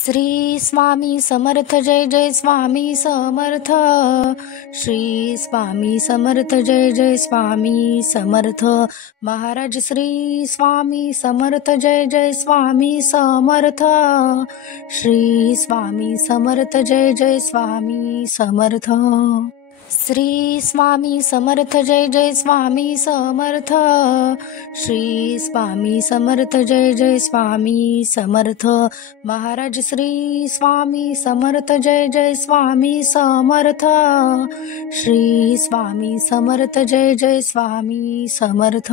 Shri Swami Samarth Jai Jai Swami Samarth. Shri Swami Samarth Jai Jai Swami Samarth. Maharaj Shri Swami Samarth Jai Jai Swami Samarth. Shri Swami Samarth Jai Jai Swami Samarth. Shri Swami Samarth Jai Jai Swami Samarth. Shri Swami Samarth Jai Jai Swami Samarth. Maharaj Shri Swami Samarth Jai Jai Swami Samarth. Shri Swami Samarth Jai Jai Swami Samarth.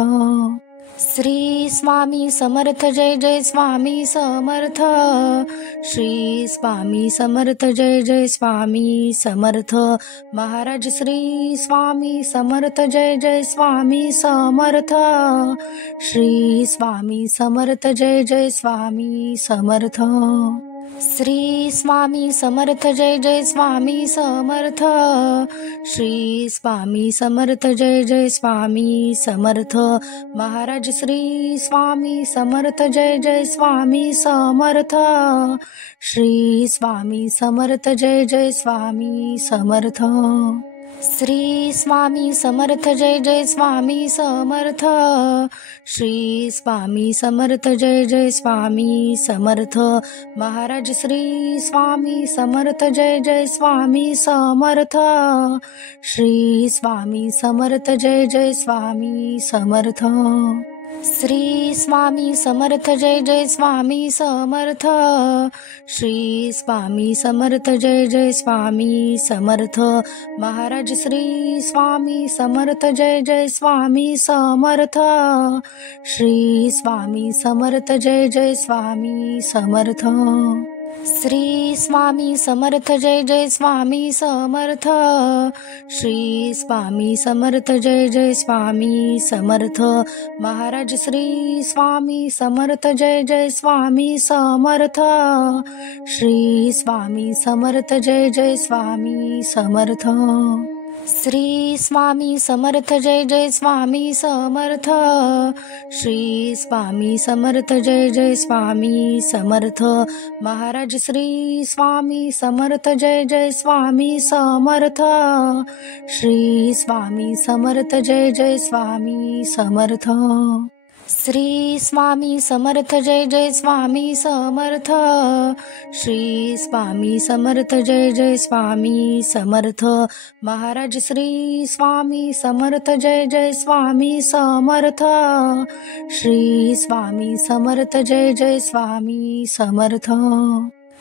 Shri Swami Samarth Jai Jai Swami Samarth. Shri Swami Samarth Jai Jai Swami Samarth. Maharaj Shri Swami Samarth Jai Jai Swami Samarth. Shri Swami Samarth Jai Jai Swami Samarth. Shri Swami Samarth Jai Jai Swami Samarth. Shri Swami Samarth Jai Jai Swami Samarth. Maharaj Shri Swami Samarth Jai Jai Swami Samarth. Shri Swami Samarth Jai Jai Swami Samarth. Shri Swami Samarth Jai Jai Swami Samarth. Shri Swami Samarth Jai Jai Swami Samarth. Maharaj Shri Swami Samarth Jai Jai Swami Samarth. Shri Swami Samarth Jai Jai Swami Samarth. Shri Swami Samarth Jai Jai Swami Samarth. Shri Swami Samarth Jai Jai Swami Samarth. Maharaj Shri Swami Samarth Jai Jai Swami Samarth. Shri Swami Samarth Jai Jai Swami Samarth. Shri Swami Samarth Jai Jai Swami Samarth. Shri Swami Samarth Jai Jai Swami Samarth. Maharaj Shri Swami Samarth Jai Jai Swami Samarth. Shri Swami Samarth Jai Jai Swami Samarth. Shri Swami Samarth Jai Jai Swami Samarth. Shri Swami Samarth Jai Jai Swami Samarth. Maharaj Shri Swami Samarth Jai Jai Swami Samarth. Shri Swami Samarth Jai Jai Swami Samarth. Shri Swami Samarth Jai Jai Swami Samarth. Shri Swami Samarth Jai Jai Swami Samarth. Maharaj Shri Swami Samarth Jai Jai Swami Samarth. Shri Swami Samarth Jai Jai Swami Samarth.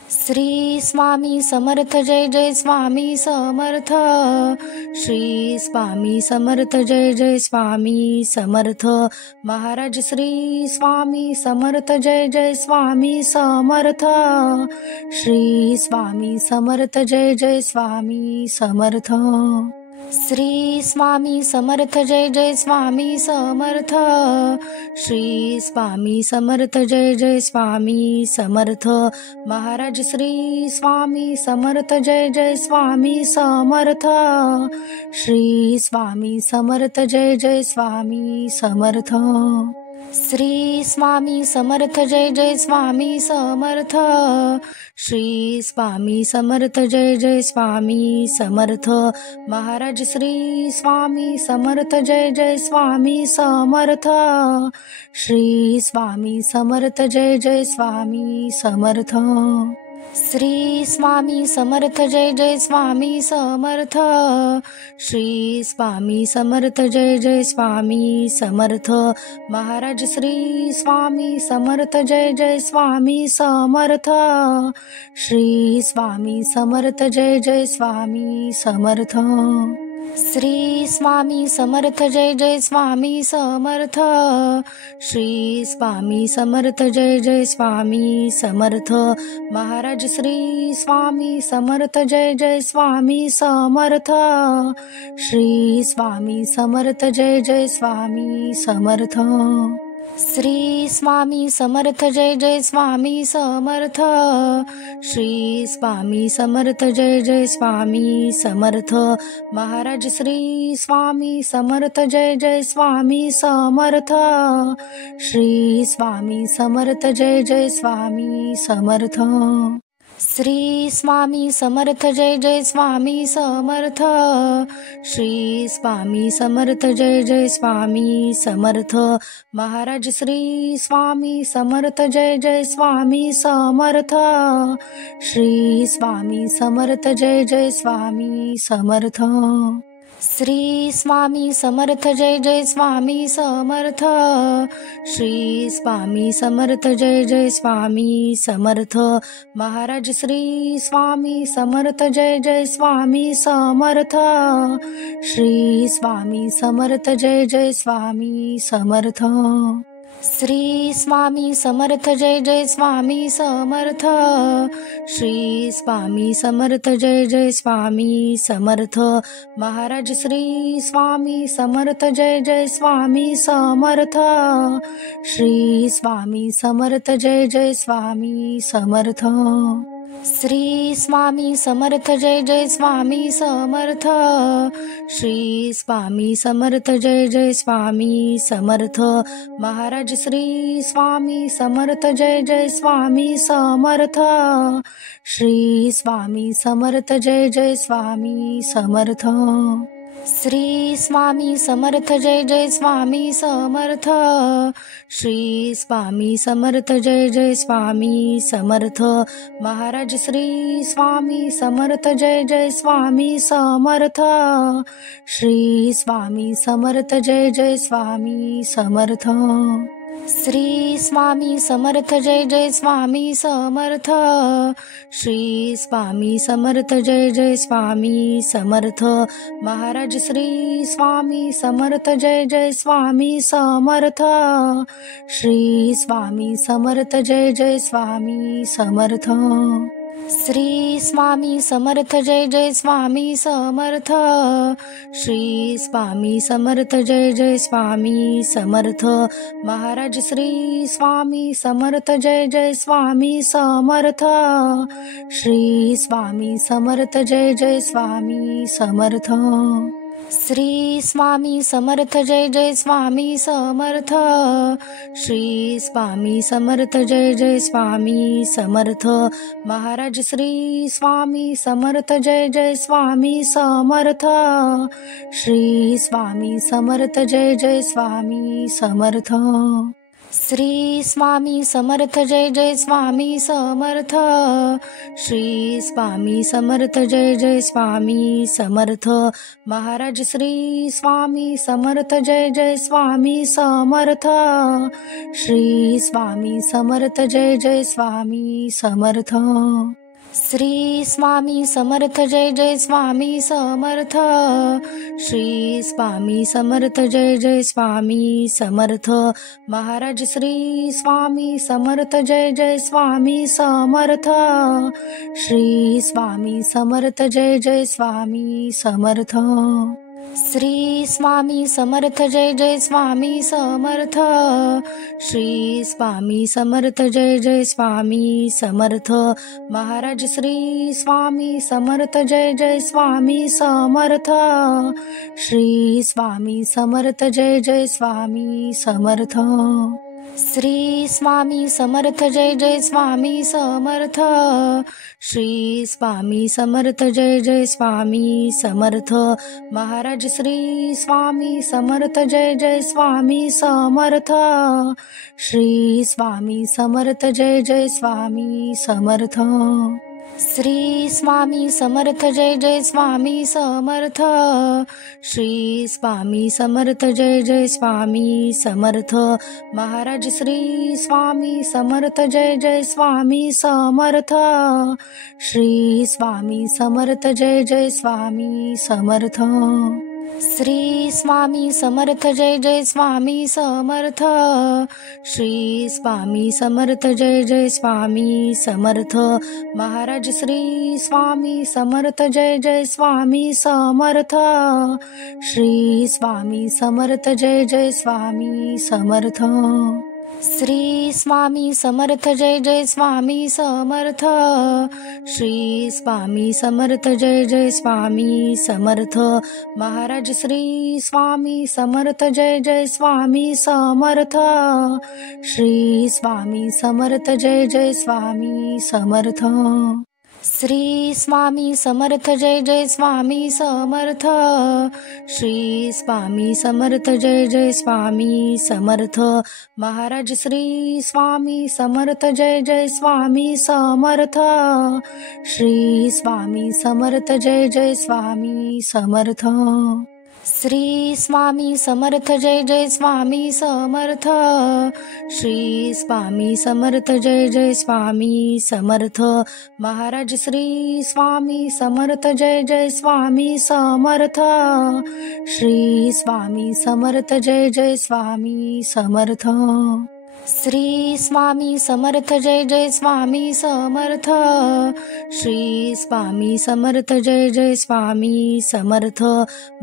Shri Swami Samarth Jai Jai Swami Samarth. Shri Swami Samarth Jai Jai Swami Samarth. Maharaj Shri Swami Samarth Jai Jai Swami Samarth. Shri Swami Samarth Jai Jai Swami Samarth. Shri Swami Samarth Jai Jai Swami Samarth. Shri Swami Samarth Jai Jai Swami Samarth. Maharaj Shri Swami Samarth Jai Jai Swami Samarth. Shri Swami Samarth Jai Jai Swami Samarth. Shri Swami Samarth Jai Jai Swami Samarth. Shri Swami Samarth Jai Jai Swami Samarth. Maharaj Shri Swami Samarth Jai Jai Swami Samarth. Shri Swami Samarth Jai Jai Swami Samarth. Shri Swami Samarth Jai Jai Swami Samarth. Shri Swami Samarth Jai Jai Swami Samarth. Maharaj Shri Swami Samarth Jai Jai Swami Samarth. Shri Swami Samarth Jai Jai Swami Samarth. Shri Swami Samarth Jai Jai Swami Samarth. Shri Swami Samarth Jai Jai Swami Samarth. Maharaj Shri Swami Samarth Jai Jai Swami Samarth. Shri Swami Samarth Jai Jai Swami Samarth. Shri Swami Samarth Jai Jai Swami Samarth. Shri Swami Samarth Jai Jai Swami Samarth. Maharaj Shri Swami Samarth Jai Jai Swami Samarth. Shri Swami Samarth Jai Jai Swami Samarth. Shri Swami Samarth Jai Jai Swami Samarth. Shri Swami Samarth Jai Jai Swami Samarth. Maharaj Shri Swami Samarth Jai Jai Swami Samarth. Shri Swami Samarth Jai Jai Swami Samarth. Shri Swami Samarth Jai Jai Swami Samarth. Shri Swami Samarth Jai Jai Swami Samarth. Maharaj Shri Swami Samarth Jai Jai Swami Samarth. Shri Swami Samarth Jai Jai Swami Samarth. Shri Swami Samarth Jai Jai Swami Samarth. Shri Swami Samarth Jai Jai Swami Samarth. Maharaj Shri Swami Samarth Jai Jai Swami Samarth. Shri Swami Samarth Jai Jai Swami Samarth. Shri Swami Samarth Jai Jai Swami Samarth. Shri Swami Samarth Jai Jai Swami Samarth. Maharaj Shri Swami Samarth Jai Jai Swami Samarth. Shri Swami Samarth Jai Jai Swami Samarth. Shri Swami Samarth Jai Jai Swami Samarth. Shri Swami Samarth Jai Jai Swami Samarth. Maharaj Shri Swami Samarth Jai Jai Swami Samarth. Shri Swami Samarth Jai Jai Swami Samarth. Shri Swami Samarth Jai Jai Swami Samarth. Shri Swami Samarth Jai Jai Swami Samarth. Maharaj Shri Swami Samarth Jai Jai Swami Samarth. Shri Swami Samarth Jai Jai Swami Samarth. Shri Swami Samarth Jai Jai Swami Samarth. Shri Swami Samarth Jai Jai Swami Samarth. Maharaj Shri Swami Samarth Jai Jai Swami Samarth. Shri Swami Samarth Jai Jai Swami Samarth. Shri Swami Samarth Jai Jai Swami Samarth. Shri Swami Samarth Jai Jai Swami Samarth. Maharaj Shri Swami Samarth Jai Jai Swami Samarth. Shri Swami Samarth Jai Jai Swami Samarth. Shri Swami Samarth Jai Jai Swami Samarth. Shri Swami Samarth Jai Jai Swami Samarth. Maharaj Shri Swami Samarth Jai Jai Swami Samarth. Shri Swami Samarth Jai Jai Swami Samarth. Shri Swami Samarth Jai Jai Swami Samarth. Shri Swami Samarth Jai Jai Swami Samarth. Maharaj Shri Swami Samarth Jai Jai Swami Samarth. Shri Swami Samarth Jai Jai Swami Samarth. Shri Swami Samarth Jai Jai Swami Samarth. Shri Swami Samarth Jai Jai Swami Samarth. Maharaj Shri Swami Samarth Jai Jai Swami Samarth. Shri Swami Samarth Jai Jai Swami Samarth. Shri Swami Samarth Jai Jai Swami Samarth. Shri Swami Samarth Jai Jai Swami Samarth. Maharaj Shri Swami Samarth Jai Jai Swami Samarth. Shri Swami Samarth Jai Jai Swami Samarth. Shri Swami Samarth Jai Jai Swami Samarth. Shri Swami Samarth Jai Jai Swami Samarth. Maharaj Shri Swami Samarth Jai Jai Swami Samarth. Shri Swami Samarth Jai Jai Swami Samarth. Shri Swami Samarth Jai Jai Swami Samarth. Shri Swami Samarth Jai Jai Swami Samarth. Maharaj Shri Swami Samarth Jai Jai Swami Samarth. Shri Swami Samarth Jai Jai Swami Samarth. Shri Swami Samarth Jai Jai Swami Samarth. Shri Swami Samarth Jai Jai Swami Samarth. Maharaj Shri Swami Samarth Jai Jai Swami Samarth. Shri Swami Samarth Jai Jai Swami Samarth. Shri Swami Samarth Jai Jai Swami Samarth Shri Swami Samarth Jai Jai Swami Samarth Maharaj Shri Swami Samarth Jai Jai Swami Samarth Shri Swami Samarth Jai Jai Swami Samarth Shri Swami Samarth Jai Jai Swami Samarth Shri Swami Samarth Jai Jai Swami Samarth Maharaj Shri Swami Samarth Jai Jai Swami Samarth Shri Swami Samarth Jai Jai Swami Samarth Shri Swami Samarth Jai Jai Swami Samarth Shri Swami Samarth Jai Jai Swami Samarth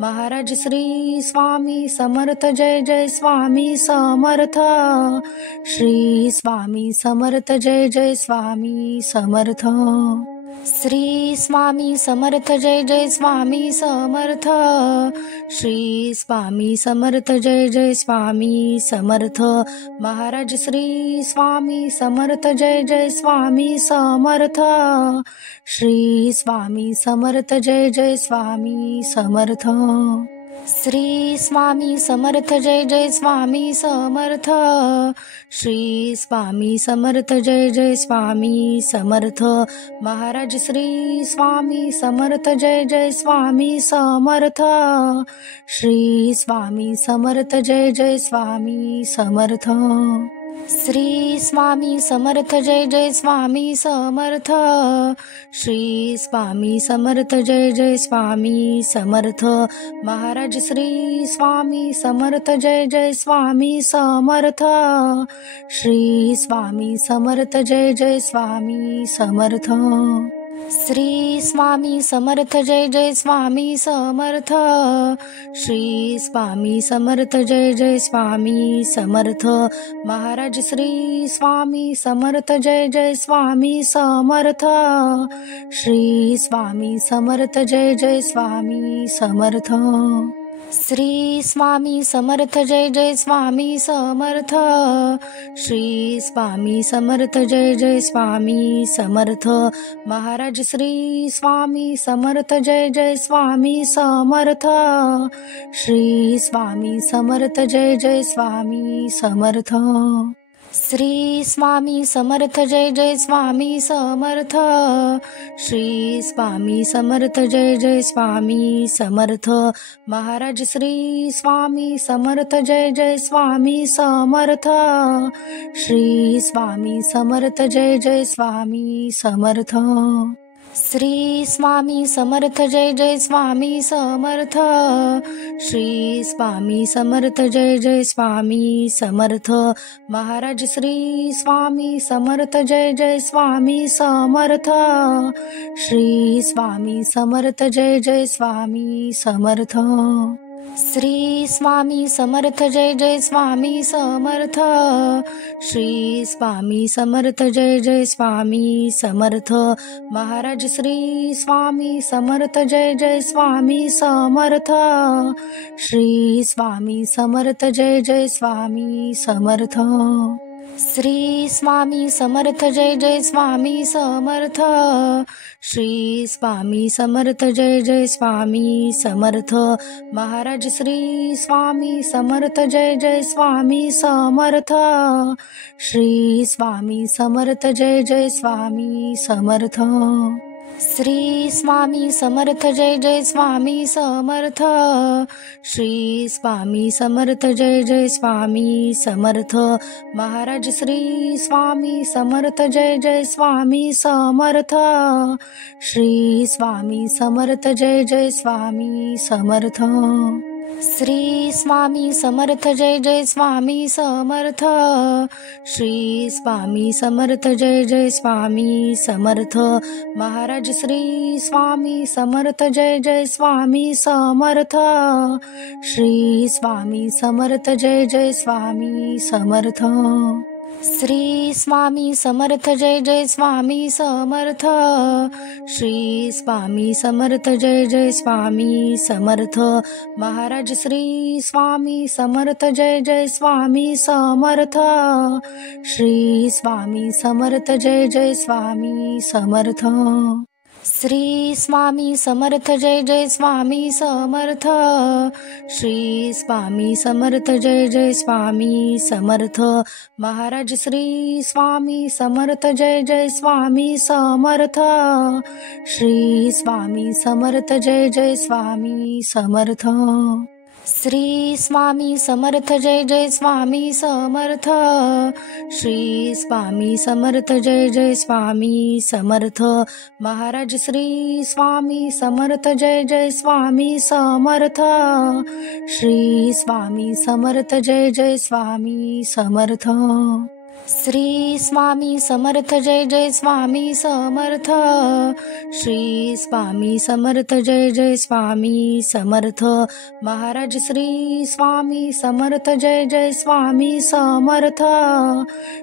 Maharaj Shri Swami Samarth Jai Jai Swami Samarth Shri Swami Samarth Jai Jai Swami Samarth Shri Swami Samarth Jai Jai Swami Samarth Shri Swami Samarth Jai Jai Swami Samarth Maharaj Shri Swami Samarth Jai Jai Swami Samarth Shri Swami Samarth Jai Jai Swami Samarth Shri Swami Samarth Jai Jai Swami Samarth Shri Swami Samarth Jai Jai Swami Samarth Maharaj Shri Swami Samarth Jai Jai Swami Samarth Shri Swami Samarth Jai Jai Swami Samarth Shri Swami Samarth Jai Jai Swami Samarth Shri Swami Samarth Jai Jai Swami Samarth Maharaj Shri Swami Samarth Jai Jai Swami Samarth Shri Swami Samarth Jai Jai Swami Samarth Shri Swami Samarth Jai Jai Swami Samarth Shri Swami Samarth Jai Jai Swami Samarth Maharaj Shri Swami Samarth Jai Jai Swami Samarth Shri Swami Samarth Jai Jai Swami Samarth Shri Swami Samarth Jai Jai Swami Samarth Shri Swami Samarth Jai Jai Swami Samarth Maharaj Shri Swami Samarth Jai Jai Swami Samarth Shri Swami Samarth Jai Jai Swami Samarth Shri Swami Samarth Jai Jai Swami Samarth Shri Swami Samarth Jai Jai Swami Samarth Maharaj Shri Swami Samarth Jai Jai Swami Samarth Shri Swami Samarth Jai Jai Swami Samarth Shri Swami Samarth Jai Jai Swami Samarth Shri Swami Samarth Jai Jai Swami Samarth Maharaj Shri Swami Samarth Jai Jai Swami Samarth Shri Swami Samarth Jai Jai Swami Samarth Shri Swami Samarth Jai Jai Swami Samarth Shri Swami Samarth Jai Jai Swami Samarth Maharaj Shri Swami Samarth Jai Jai Swami Samarth Shri Swami Samarth Jai Jai Swami Samarth Shri Swami Samarth Jai Jai Swami Samarth Shri Swami Samarth Jai Jai Swami Samarth Maharaj Shri Swami Samarth Jai Jai Swami Samarth Shri Swami Samarth Jai Jai Swami Samarth Shri Swami Samarth Jai Jai Swami Samarth Shri Swami Samarth Jai Jai Swami Samarth Maharaj Shri Swami Samarth Jai Jai Swami Samarth Shri Swami Samarth Jai Jai Swami Samarth Shri Swami Samarth Jai Jai Swami Samarth Shri Swami Samarth Jai Jai Swami Samarth Maharaj Shri Swami Samarth Jai Jai Swami Samarth Shri Swami Samarth Jai Jai Swami Samarth Shri Swami Samarth Jai Jai Swami Samarth Shri Swami Samarth Jai Jai Swami Samarth Maharaj Shri Swami Samarth Jai Jai Swami Samarth Shri Swami Samarth Jai Jai Swami Samarth Shri Swami Samarth Jai Jai Swami Samarth Shri Swami Samarth Jai Jai Swami Samarth Maharaj Shri Swami Samarth Jai Jai Swami Samarth Shri Swami Samarth Jai Jai Swami Samarth Shri Swami Samarth Jai Jai Swami Samarth Shri Swami Samarth Jai Jai Swami Samarth Maharaj Shri Swami Samarth Jai Jai Swami Samarth Shri Swami Samarth Jai Jai Swami Samarth Shri Swami Samarth Jai Jai Swami Samarth Shri Swami Samarth Jai Jai Swami Samarth Maharaj Shri Swami Samarth Jai Jai Swami Samarth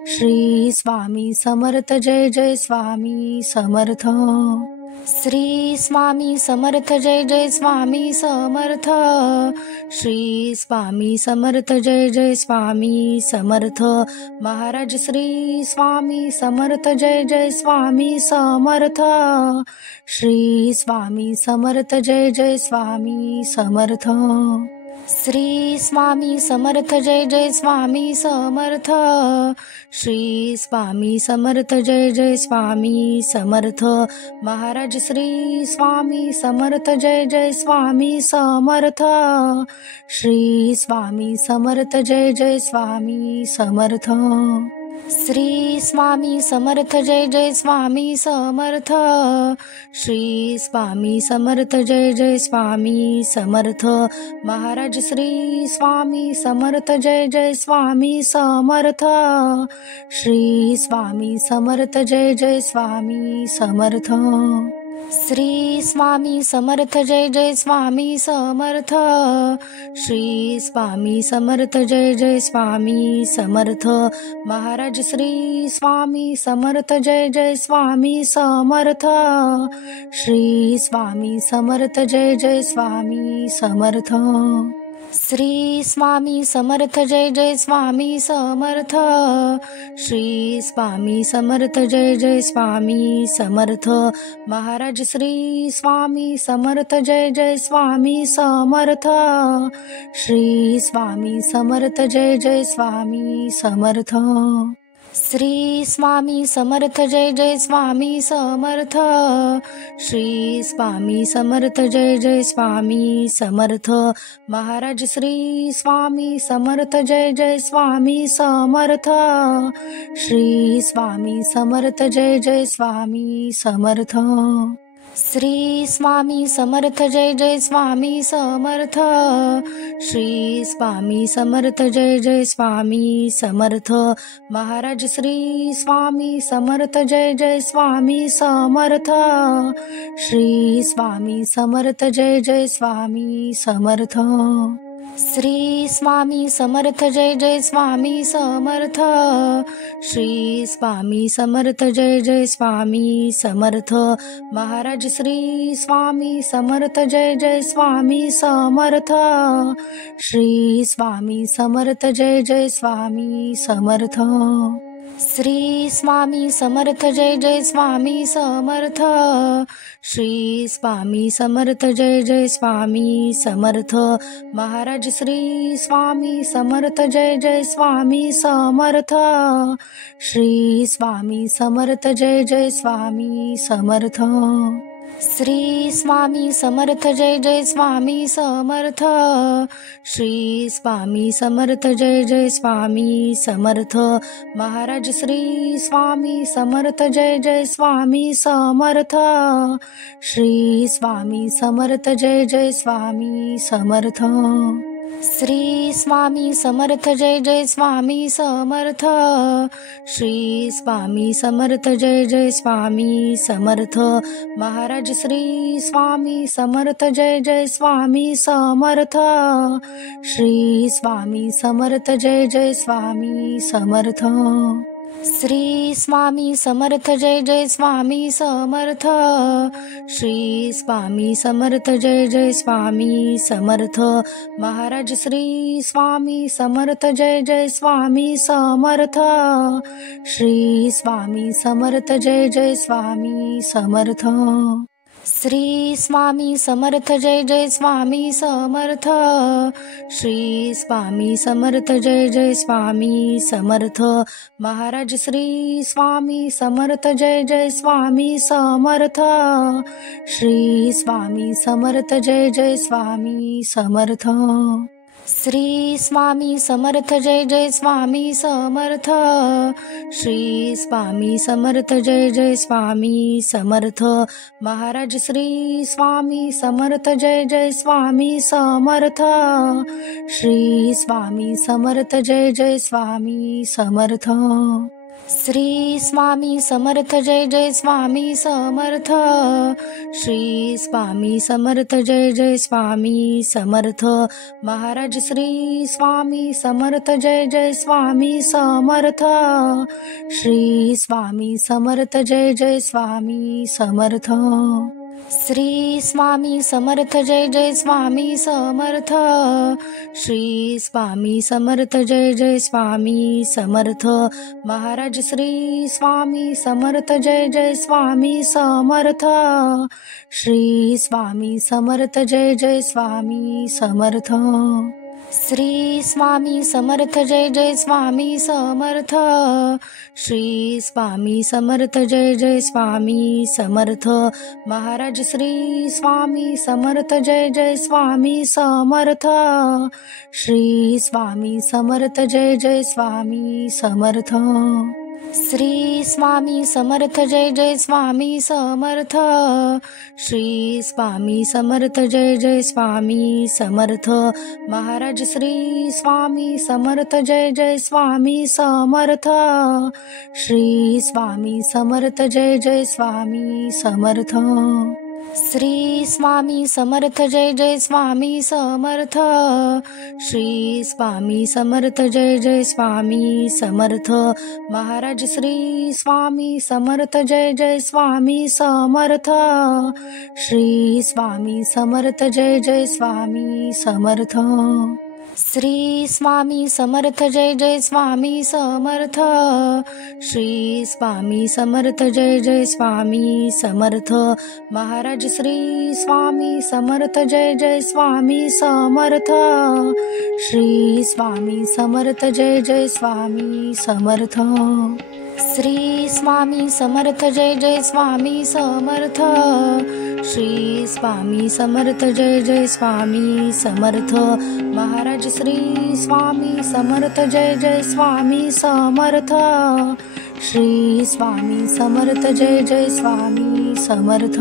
Shri Swami Samarth Jai Jai Swami Samarth Shri Swami Samarth Jai Jai Swami Samarth Shri Swami Samarth Jai Jai Swami Samarth Maharaj Shri Swami Samarth Jai Jai Swami Samarth Shri Swami Samarth Jai Jai Swami Samarth Shri Swami Samarth Jai Jai Swami Samarth Shri Swami Samarth Jai Jai Swami Samarth Maharaj Shri Swami Samarth Jai Jai Swami Samarth Shri Swami Samarth Jai Jai Swami Samarth Shri Swami Samarth Jai Jai Swami Samarth Shri Swami Samarth Jai Jai Swami Samarth Maharaj Shri Swami Samarth Jai Jai Swami Samarth Shri Swami Samarth Jai Jai Swami Samarth Shri Swami Samarth Jai Jai Swami Samarth Shri Swami Samarth Jai Jai Swami Samarth Maharaj Shri Swami Samarth Jai Jai Swami Samarth Shri Swami Samarth Jai Jai Swami Samarth Shri Swami Samarth Jai Jai Swami Samarth Shri Swami Samarth Jai Jai Swami Samarth Maharaj Shri Swami Samarth Jai Jai Swami Samarth Shri Swami Samarth Jai Jai Swami Samarth Shri Swami Samarth Jai Jai Swami Samarth Shri Swami Samarth Jai Jai Swami Samarth Maharaj Shri Swami Samarth Jai Jai Swami Samarth Shri Swami Samarth Jai Jai Swami Samarth Shri Swami Samarth Jai Jai Swami Samarth Shri Swami Samarth Jai Jai Swami Samarth Maharaj Shri Swami Samarth Jai Jai Swami Samarth Shri Swami Samarth Jai Jai Swami Samarth Shri Swami Samarth Jai Jai Swami Samarth Shri Swami Samarth Jai Jai Swami Samarth Maharaj Shri Swami Samarth Jai Jai Swami Samarth Shri Swami Samarth Jai Jai Swami Samarth Shri Swami Samarth Jai Jai Swami Samarth Shri Swami Samarth Jai Jai Swami Samarth Maharaj Shri Swami Samarth Jai Jai Swami Samarth Shri Swami Samarth Jai Jai Swami Samarth Shri Swami Samarth Jai Jai Swami Samarth Shri Swami Samarth Jai Jai Swami Samarth Maharaj Shri Swami Samarth Jai Jai Swami Samarth Shri Swami Samarth Jai Jai Swami Samarth Shri Swami Samarth Jai Jai Swami Samarth Shri Swami Samarth Jai Jai Swami Samarth Maharaj Shri Swami Samarth Jai Jai Swami Samarth Shri Swami Samarth Jai Jai Swami Samarth Shri Swami Samarth Jai Jai Swami Samarth Shri Swami Samarth Jai Jai Swami Samarth Maharaj Shri Swami Samarth Jai Jai Swami Samarth Shri Swami Samarth Jai Jai Swami Samarth Shri Swami Samarth Jai Jai Swami Samarth Shri Swami Samarth Jai Jai Swami Samarth Maharaj Shri Swami Samarth Jai Jai Swami Samarth Shri Swami Samarth Jai Jai Swami Samarth Shri Swami Samarth Jai Jai Swami Samarth Shri Swami Samarth Jai Jai Swami Samarth Maharaj Shri Swami Samarth Jai Jai Swami Samarth Shri Swami Samarth Jai Jai Swami Samarth Shri Swami Samarth Jai Jai Swami Samarth Shri Swami Samarth Jai Jai Swami Samarth Maharaj Shri Swami Samarth Jai Jai Swami Samarth Shri Swami Samarth Jai Jai Swami Samarth Shri Swami Samarth Jai Jai Swami Samarth Shri Swami Samarth Jai Jai Swami Samarth Maharaj Shri Swami Samarth Jai Jai Swami Samarth Shri Swami Samarth Jai Jai Swami Samarth Shri Swami Samarth Jai Jai Swami Samarth Shri Swami Samarth Jai Jai Swami Samarth Maharaj Shri Swami Samarth Jai Jai Swami Samarth Shri Swami Samarth Jai Jai Swami Samarth Shri Swami Samarth Jai Jai Swami Samarth Shri Swami Samarth Jai Jai Swami Samarth Maharaj Shri Swami Samarth Jai Jai Swami Samarth Shri Swami Samarth Jai Jai Swami Samarth Shri Swami Samarth Jai Jai Swami Samarth Shri Swami Samarth Jai Jai Swami Samarth Maharaj Shri Swami Samarth Jai Jai Swami Samarth Shri Swami Samarth Jai Jai Swami Samarth Shri Swami Samarth Jai Jai Swami Samarth Shri Swami Samarth Jai Jai Swami Samarth Maharaj Shri Swami Samarth Jai Jai Swami Samarth Shri Swami Samarth Jai Jai Swami Samarth Shri Swami Samarth Jai Jai Swami Samarth Shri Swami Samarth Jai Jai Swami Samarth Maharaj Shri Swami Samarth Jai Jai Swami Samarth Shri Swami Samarth Jai Jai Swami Samarth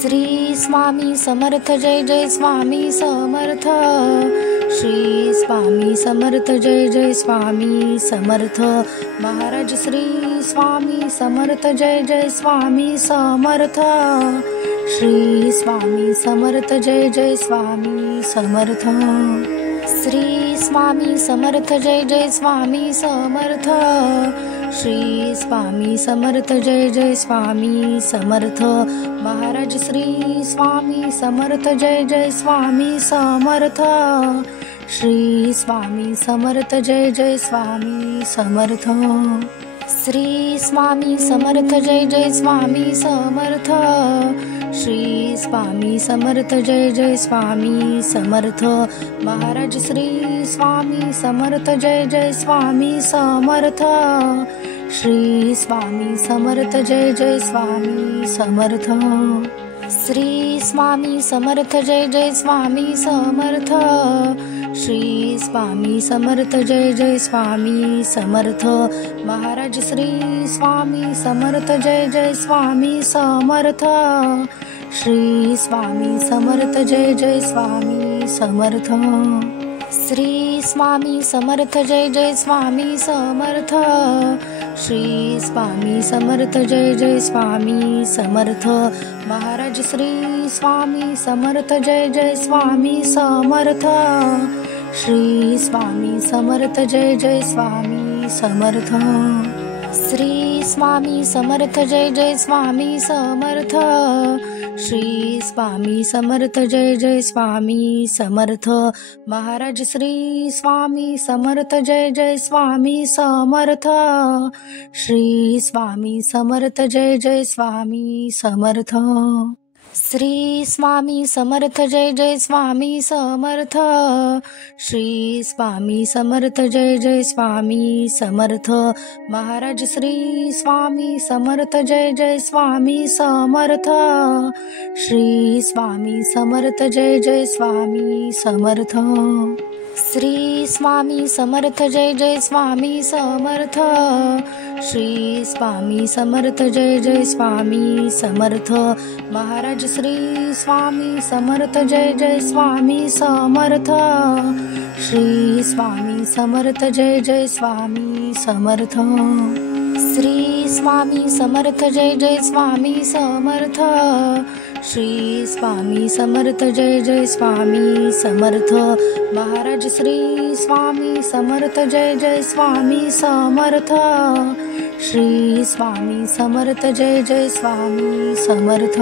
Shri Swami Samarth Jai Jai Swami Samarth Shri Swami Samarth Jai Jai Swami Samarth Maharaj Shri Swami Samarth Jai Jai Swami Samarth Shri Swami Samarth Jai Jai Swami Samarth Shri Swami Samarth Jai Jai Swami Samarth Shri Swami Samarth Jai Jai Swami Samarth Maharaj Shri Swami Samarth Jai Jai Swami Samarth Shri Swami Samarth Jai Jai Swami Samarth Shri Swami Samarth Jai Jai Swami Samarth Shri Swami Samarth Jai Jai Swami Samarth Maharaj Shri Swami Samarth Jai Jai Swami Samarth Shri Swami Samarth Jai Jai Swami Samarth Shri Swami Samarth Jai Jai Swami Samarth Shri Swami Samarth Jai Jai Swami Samarth Maharaj Shri Swami Samarth Jai Jai Swami Samarth Shri Swami Samarth Jai Jai Swami Samarth Shri Swami Samarth Jai Jai Swami Samarth Shri Swami Samarth Jai Jai Swami Samarth Maharaj Shri Swami Samarth Jai Jai Swami Samarth Shri Swami Samarth Jai Jai Swami Samarth. Shri Swami Samarth Jai Jai Swami Samarth. Shri Swami Samarth Jai Jai Swami Samarth. Maharaj Shri Swami Samarth Jai Jai Swami Samarth. Shri Swami Samarth Jai Jai Swami Samarth. Shri Swami Samarth Jai Jai Swami Samarth. Shri Swami Samarth Jai Jai Swami Samarth. Maharaj Shri Swami Samarth Jai Jai Swami Samarth. Shri Swami Samarth Jai Jai Swami Samarth. Shri Swami Samarth Jai Jai Swami Samarth. Shri Swami Samarth Jai Jai Swami Samarth. Maharaj Shri Swami Samarth Jai Jai Swami Samarth. Shri Swami Samarth Jai Jai Swami Samarth. Shri Swami Samarth Jai Jai Swami Samarth. Shri Swami Samarth Jai Jai Swami Samarth. Maharaj Shri Swami Samarth Jai Jai Swami Samarth. Shri Swami Samarth Jai Jai Swami Samarth.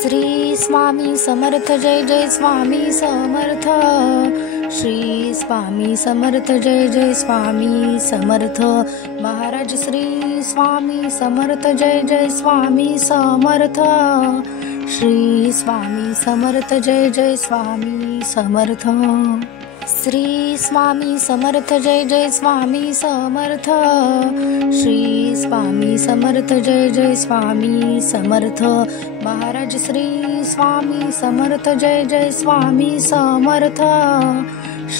Shri Swami Samarth Jai Jai Swami Samarth. Shri Swami Samarth Jai Jai Swami Samarth. Maharaj Shri Swami Samarth Jai Jai Swami Samarth. Shri Swami Samarth Jai Jai Swami Samarth. Shri Swami Samarth Jai Jai Swami Samarth. Shri Swami Samarth Jai Jai Swami Samarth. Maharaj Shri Swami Samarth Jai Jai Swami Samarth.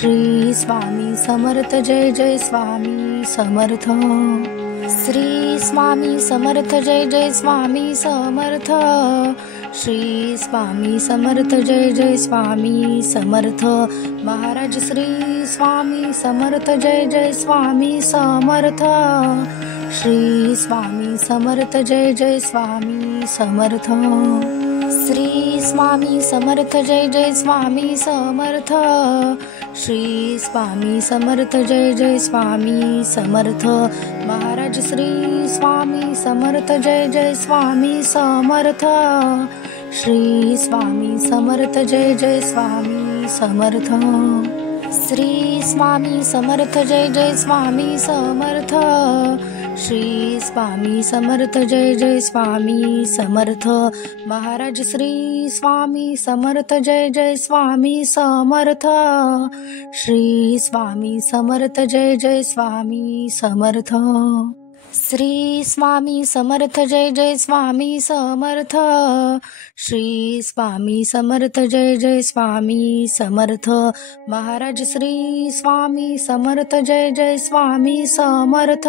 Shri Swami Samarth Jai Jai Swami Samarth. Shri Swami Samarth Jai Jai Swami Samarth. Shri Swami Samarth Jai Jai Swami Samarth. Maharaj Shri Swami Samarth Jai Jai Swami Samarth. Shri Swami Samarth Jai Jai Swami Samarth. Shri Swami Samarth Jai Jai Swami Samarth. Shri Swami Samarth Jai Jai Swami Samarth. Maharaj Shri Swami Samarth Jai Jai Swami Samarth. Shri Swami Samarth Jai Jai Swami Samarth. Shri Swami Samarth Jai Jai Swami Samarth. Shri Swami Samarth Jai Jai Swami Samarth. Maharaj Shri Swami Samarth Jai Jai Swami Samarth. Shri Swami Samarth Jai Jai Swami Samarth. Shri Swami Samarth Jai Jai Swami Samarth. Shri Swami Samarth Jai Jai Swami Samarth. Maharaj Shri Swami Samarth Jai Jai Swami Samarth.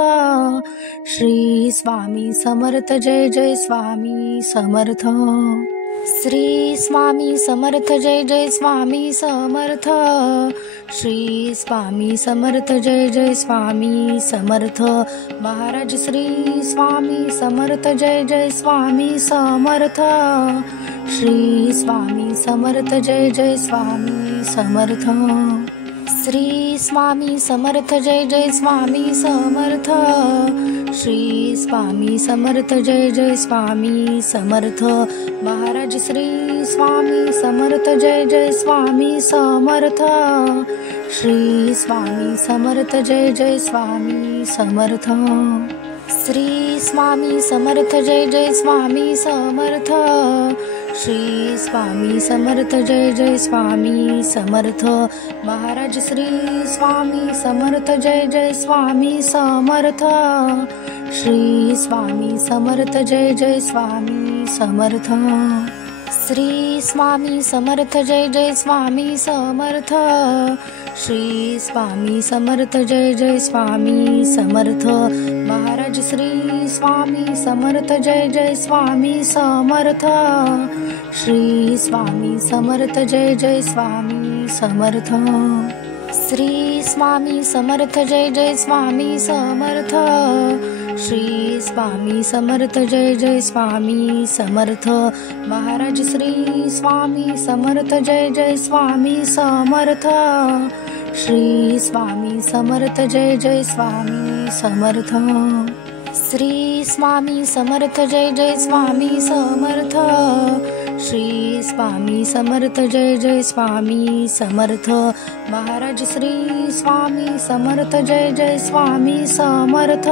Shri Swami Samarth Jai Jai Swami Samarth. Shri Swami Samarth Jai Jai Swami Samarth. Shri Swami Samarth Jai Jai Swami Samarth. Maharaj Shri Swami Samarth Jai Jai Swami Samarth. Shri Swami Samarth Jai Jai Swami Samarth. Shri Swami Samarth Jai Jai Swami Samarth. Shri Swami Samarth Jai Jai Swami Samarth. Maharaj Shri Swami Samarth Jai Jai Swami Samarth. Shri Swami Samarth Jai Jai Swami Samarth. Shri Swami Samarth Jai Jai Swami Samarth. Shri Swami Samarth Jai Jai Swami Samarth. Maharaj Shri Swami Samarth Jai Jai Swami Samarth. Shri Swami Samarth Jai Jai Swami Samarth. Shri Swami Samarth Jai Jai Swami Samarth. Shri Swami Samarth Jai Jai Swami Samarth. Maharaj Shri Swami Samarth Jai Jai Swami Samarth. Shri Swami Samarth Jai Jai Swami Samarth. Shri Swami Samarth Jai Jai Swami Samarth. Shri Swami Samarth Jai Jai Swami Samarth. Maharaj Shri Swami Samarth Jai Jai Swami Samarth. Shri Swami Samarth Jai Jai Swami Samarth Shri Swami Samarth Jai Jai Swami Samarth Shri Swami Samarth Jai Jai Swami Samarth Maharaj Shri Swami Samarth Jai Jai Swami Samarth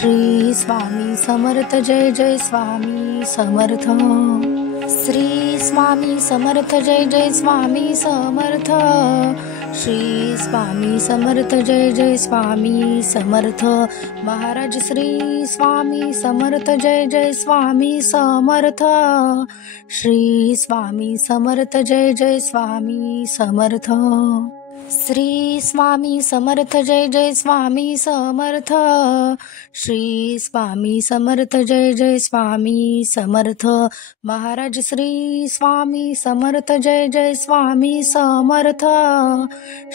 Shri Swami Samarth Jai Jai Swami Samarth Shri Swami Samarth Jai Jai Swami Samarth Shri Swami Samarth Jai Jai Swami Samarth Maharaj Shri Swami Samarth Jai Jai Swami Samarth Shri Swami Samarth Jai Jai Swami Samarth Shri Swami Samarth Jai Jai Swami Samarth Shri Swami Samarth Jai Jai Swami Samarth Maharaj Shri Swami Samarth Jai Jai Swami Samarth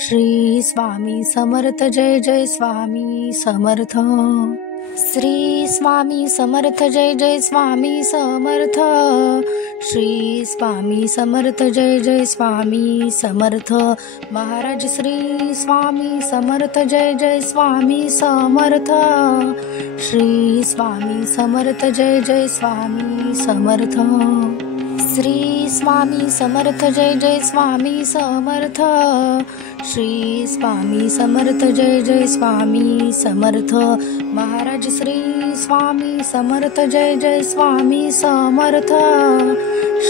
Shri Swami Samarth Jai Jai Swami Samarth Shri Swami Samarth Jai Jai Swami Samarth Shri Swami Samarth Jai Jai Swami Samarth Maharaj Shri Swami Samarth Jai Jai Swami Samarth Shri Swami Samarth Jai Jai Swami Samarth Shri Swami Samarth Jai Jai Swami Samarth Shri Swami Samarth Jai Jai Swami Samarth Maharaj Shri Swami Samarth Jai Jai Swami Samarth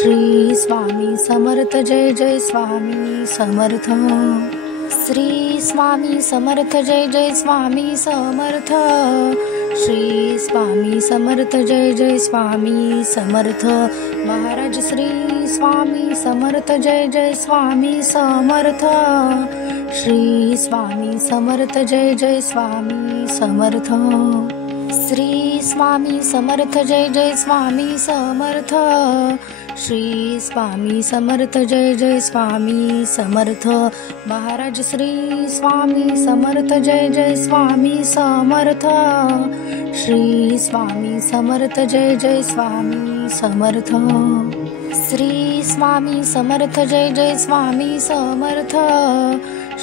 Shri Swami Samarth Jai Jai Swami Samarth Shri Swami Samarth Jai Jai Swami Samarth Shri Swami Samarth Jai Jai Swami Samarth Maharaj Shri Swami Samarth Jai Jai Swami Samarth Shri Swami Samarth Jai Jai Swami Samarth Shri Swami Samarth Jai Jai Swami Samarth Shri Swami Samarth Jai Jai Swami Samarth Maharaj Shri Swami Samarth Jai Jai Swami Samarth Shri Swami Samarth Jai Jai Swami Samarth Shri Swami Samarth Jai Jai Swami Samarth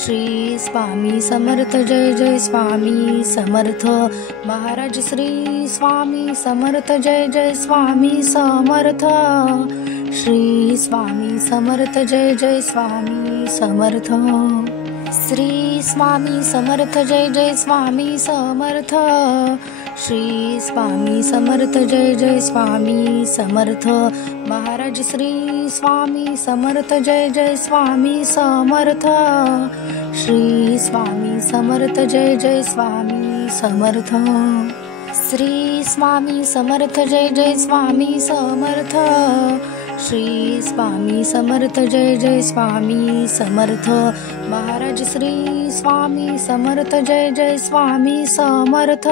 Shri Swami Samarth Jai Jai Swami Samarth Maharaj Shri Swami Samarth Jai Jai Swami Samarth Shri Swami Samarth Jai Jai Swami Samarth Shri Swami Samarth Jai Jai Swami Samarth Shri Swami Samarth Jai Jai Swami Samarth Maharaj Shri Swami Samarth Jai Jai Swami Samarth Shri Swami Samarth Jai Jai Swami Samarth Shri Swami Samarth Jai Jai Swami Samarth Shri Swami Samarth Jai Jai Swami Samarth Maharaj Shri Swami Samarth Jai Jai Swami Samarth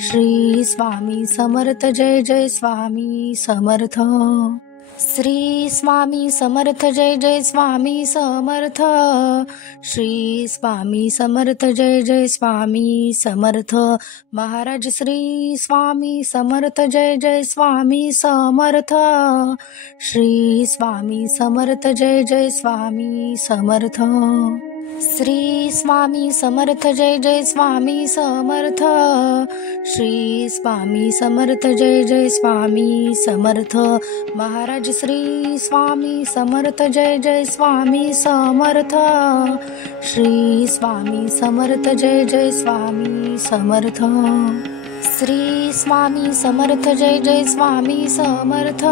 Shri Swami Samarth Jai Jai Swami Samarth Shri Swami Samarth Jai Jai Swami Samarth Shri Swami Samarth Jai Jai Swami Samarth Maharaj Shri Swami Samarth Jai Jai Swami Samarth Shri Swami Samarth Jai Jai Swami Samarth Shri Swami Samarth Jai Jai Swami Samarth Shri Swami Samarth Jai Jai Swami Samarth Maharaj Shri Swami Samarth Jai Jai Swami Samarth Shri Swami Samarth Jai Jai Swami Samarth Shri Swami Samarth Jai Jai Swami Samarth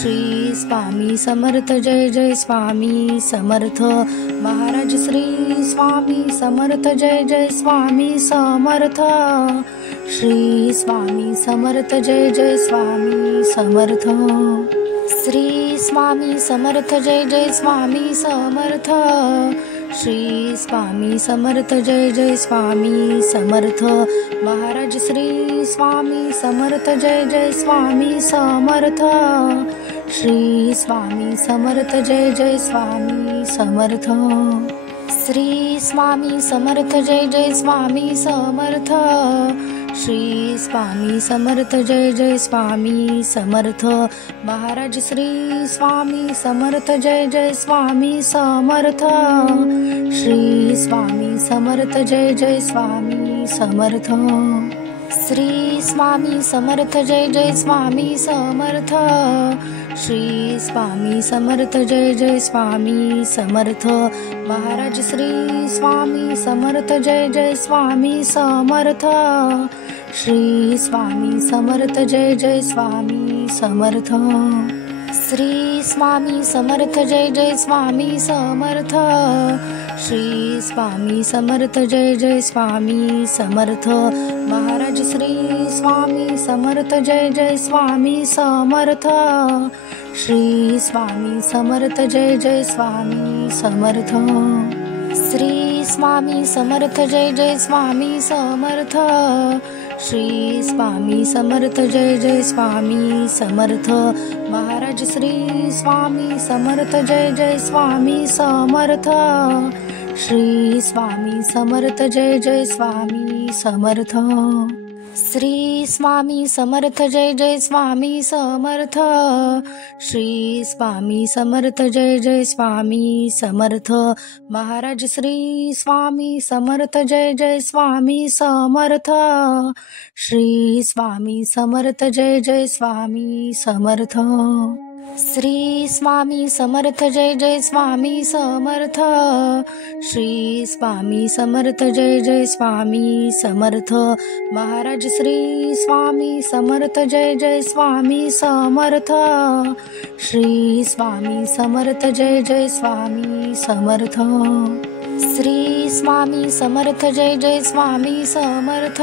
Shri Swami Samarth Jai Jai Swami Samarth Maharaj Shri Swami Samarth Jai Jai Swami Samarth Shri Swami Samarth Jai Jai Swami Samarth Shri Swami Samarth Jai Jai Swami Samarth Shri Swami Samarth Jai Jai Swami Samarth Maharaj Shri Swami Samarth Jai Jai Swami Samarth Shri Swami Samarth Jai Jai Swami Samarth Shri Swami Samarth Jai Jai Swami Samarth Shri Swami Samarth Jai Jai Swami Samarth Maharaj Shri Swami Samarth Jai Jai Swami Samarth Shri Swami Samarth Jai Jai Swami Samarth Shri Swami Samarth Jai Jai Swami Samarth Shri Swami Samarth Jai Jai Swami Samarth Maharaj Shri Swami Samarth Jai Jai Swami Samarth Shri Swami Samarth Jai Jai Swami Samarth Shri Swami Samarth Jai Jai Swami Samarth Shri Swami Samarth Jai Jai Swami Samarth Maharaj Shri Swami Samarth Jai Jai Swami Samarth Shri Swami Samarth Jai Jai Swami Samarth Shri Swami Samarth Jai Jai Swami Samarth Shri Swami Samarth Jai Jai Swami Samarth Maharaj Shri Swami Samarth Jai Jai Swami Samarth Shri Swami Samarth Jai Jai Swami Samarth Shri Swami Samarth Jai Jai Swami Samarth Shri Swami Samarth Jai Jai Swami Samarth Maharaj Shri Swami Samarth Jai Jai Swami Samarth Shri Swami Samarth Jai Jai Swami Samarth Shri Swami Samarth Jai Jai Swami Samarth Shri Swami Samarth Jai Jai Swami Samarth Maharaj Shri Swami Samarth Jai Jai Swami Samarth Shri Swami Samarth Jai Jai Swami Samarth Shri Swami Samarth Jai Jai Swami Samarth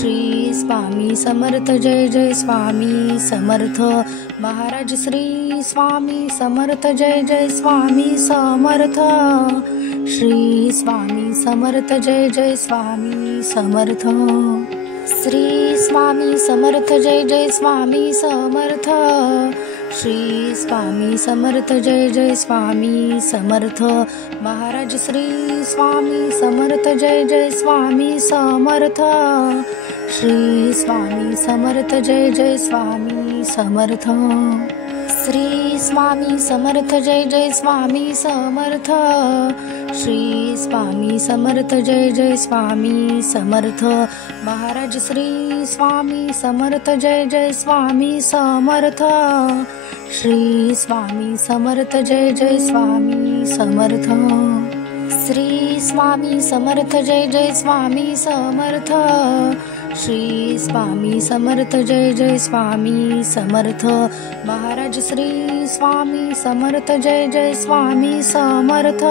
Shri Swami Samarth Jai Jai Swami Samarth Maharaj Shri Swami Samarth Jai Jai Swami Samarth Shri Swami Samarth Jai Jai Swami Samarth Shri Swami Samarth Jai Jai Swami Samarth Shri Swami Samarth Jai Jai Swami Samarth Maharaj Shri Swami Samarth Jai Jai Swami Samarth Shri Swami Samarth Jai Jai Swami Samarth Shri Swami Samarth Jai Jai Swami Samarth Shri Swami Samarth Jai Jai Swami Samarth Maharaj Shri Swami Samarth Jai Jai Swami Samarth Shri Swami Samarth Jai Jai Swami Samarth Shri Swami Samarth Jai Jai Swami Samarth Shri Swami Samarth Jai Jai Swami Samarth Maharaj Shri Swami Samarth Jai Jai Swami Samarth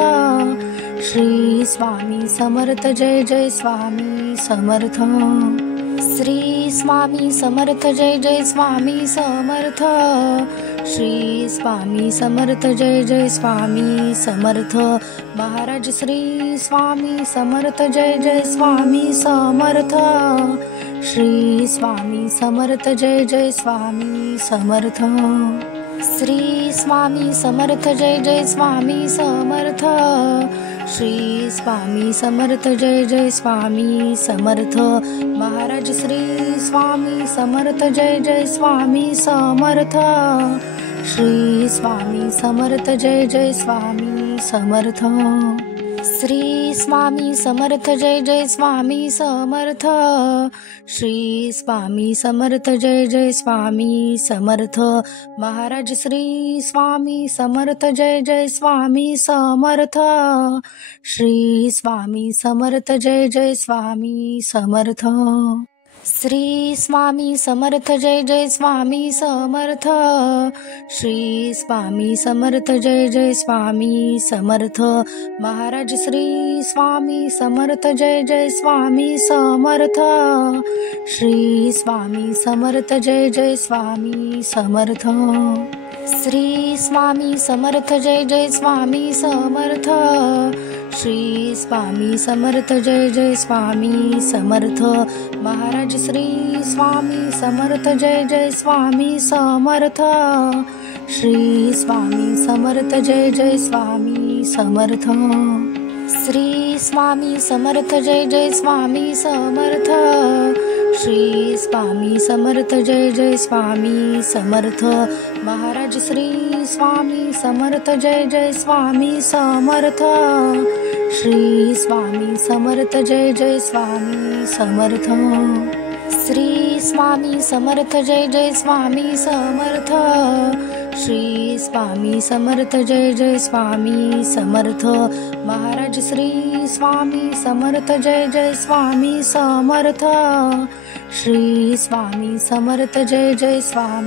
Shri Swami Samarth Jai Jai Swami Samarth Shri Swami Samarth Jai Jai Swami Samarth Shri Swami Samarth Jai Jai Swami Samarth Maharaj Shri Swami Samarth Jai Jai Swami Samarth Shri Swami Samarth Jai Jai Swami Samarth Shri Swami Samarth Jai Jai Swami Samarth Shri Swami Samarth Jai Jai Swami Samarth Maharaj Shri Swami Samarth Jai Jai Swami Samarth Shri Swami Samarth Jai Jai Swami Samarth Shri Swami Samarth Jai Jai Swami Samarth Shri Swami Samarth Jai Jai Swami Samarth Maharaj Shri Swami Samarth Jai Jai Swami Samarth Shri Swami Samarth Jai Jai Swami Samarth Shri Swami Samarth Jai Jai Swami Samarth Shri Swami Samarth Jai Jai Swami Samarth Maharaj Shri Swami Samarth Jai Jai Swami Samarth Shri Swami Samarth Jai Jai Swami Samarth Shri Swami Samarth Jai Jai Swami Samarth Shri Swami Samarth Jai Jai Swami Samarth Maharaj Shri Swami Samarth Jai Jai Swami Samarth Shri Swami Samarth Jai Jai Swami Samarth Shri Swami Samarth Jai Jai Swami Samarth Shri Swami Samarth Jai Jai Swami Samarth Maharaj Shri Swami Samarth Jai Jai Swami Samarth Shri Swami Samarth Jai Jai Swami Samarth Shri Swami Samarth Jai Jai Swami Samarth Shri Swami Samarth Jai Jai Swami Samarth Maharaj Shri Swami Samarth Jai Jai Swami Samarth Shri Swami Samarth Jai Jai Swami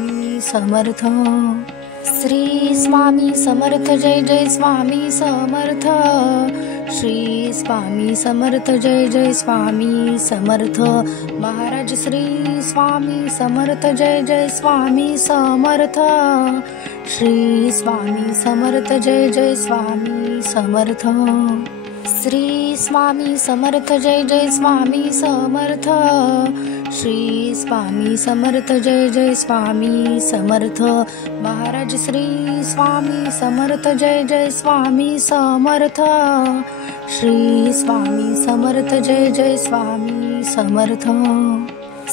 Samarth Shri Swami Samarth Jai Jai Swami Samarth Shri Swami Samarth Jai Jai Swami Samarth Maharaj Shri Swami Samarth Jai Jai Swami Samarth Shri Swami Samarth Jai Jai Swami Samarth Shri Swami Samarth Jai Jai Swami Samarth Shri Swami Samarth Jai Jai Swami Samarth Maharaj Shri Swami Samarth Jai Jai Swami Samarth Shri Swami Samarth Jai Jai Swami Samarth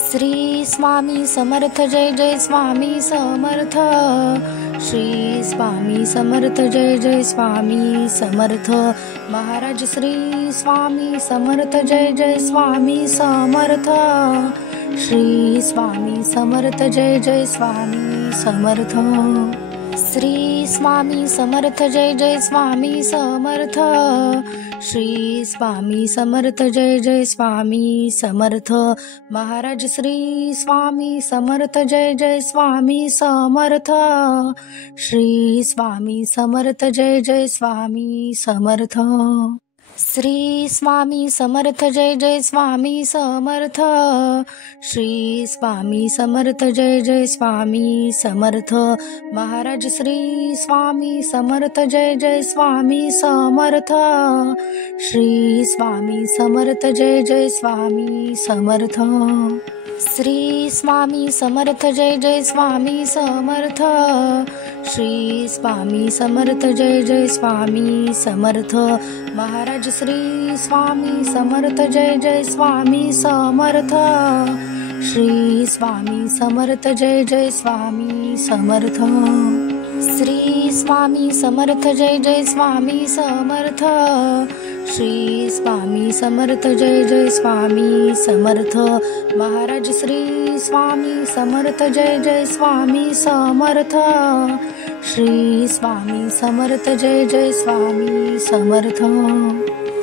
Shri Swami Samarth Jai Jai Swami Samarth Shri Swami Samarth Jai Jai Swami Samarth Maharaj Shri Swami Samarth Jai Jai Swami Samarth Shri Swami Samarth Jai Jai Swami Samarth Shri Swami Samarth Jai Jai Swami Samarth Shri Swami Samarth Jai Jai Swami Samarth Maharaj Shri Swami Samarth Jai Jai Swami Samarth Shri Swami Samarth Jai Jai Swami Samarth Shri Swami Samarth Jai Jai Swami Samarth Shri Swami Samarth Jai Jai Swami Samarth Maharaj Shri Swami Samarth Jai Jai Swami Samarth Shri Swami Samarth Jai Jai Swami Samarth Shri Swami Samarth Jai Jai Swami Samarth Shri Swami Samarth Jai Jai Swami Samarth Maharaj Shri Swami Samarth Jai Jai Swami Samarth Shri Swami Samarth Jai Jai Swami Samarth Shri Swami Samarth Jai Jai Swami Samarth Shri Swami Samarth Jai Jai Swami Samarth Maharaj Shri Swami Samarth Jai Jai Swami Samarth Shri Swami Samarth Jai Jai Swami Samarth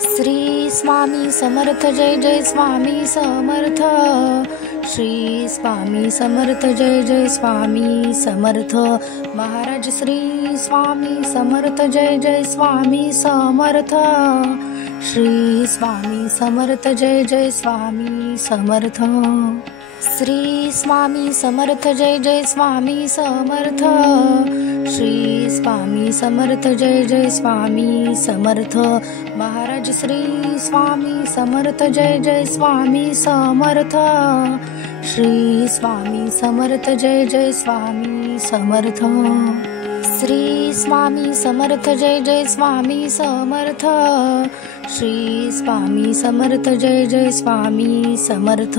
Shri Swami Samarth Jai Jai Swami Samarth Shri Swami Samarth Jai Jai Swami Samarth Maharaj Shri Swami Samarth Jai Jai Swami Samarth Shri Swami Samarth Jai Jai Swami Samarth Shri Swami Samarth Jai Jai Swami Samarth Shri Swami Samarth Jai Jai Swami Samarth Maharaj Shri Swami Samarth Jai Jai Swami Samarth Shri Swami Samarth Jai Jai Swami Samarth Shri Swami Samarth Jai Jai Swami Samarth Shri Swami Samarth Jai Jai Swami Samarth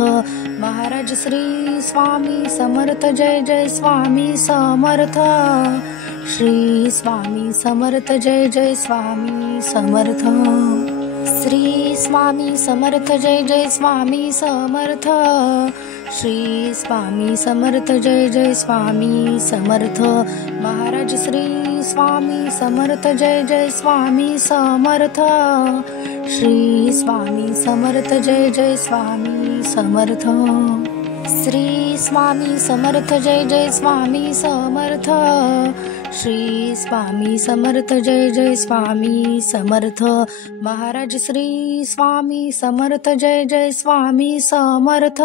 Maharaj Shri Swami Samarth Jai Jai Swami Samarth Shri Swami Samarth Jai Jai Swami Samarth Shri Swami Samarth Jai Jai Swami Samarth Shri Swami Samarth Jai Jai Swami Samarth Maharaj Shri Swami Samarth Jai Jai Swami Samarth Shri Swami Samarth Jai Jai Swami Samarth Shri Swami Samarth Jai Jai Swami Samarth Shri Swami Samarth Jai Jai Swami Samarth Maharaj Shri Swami Samarth Jai Jai Swami Samarth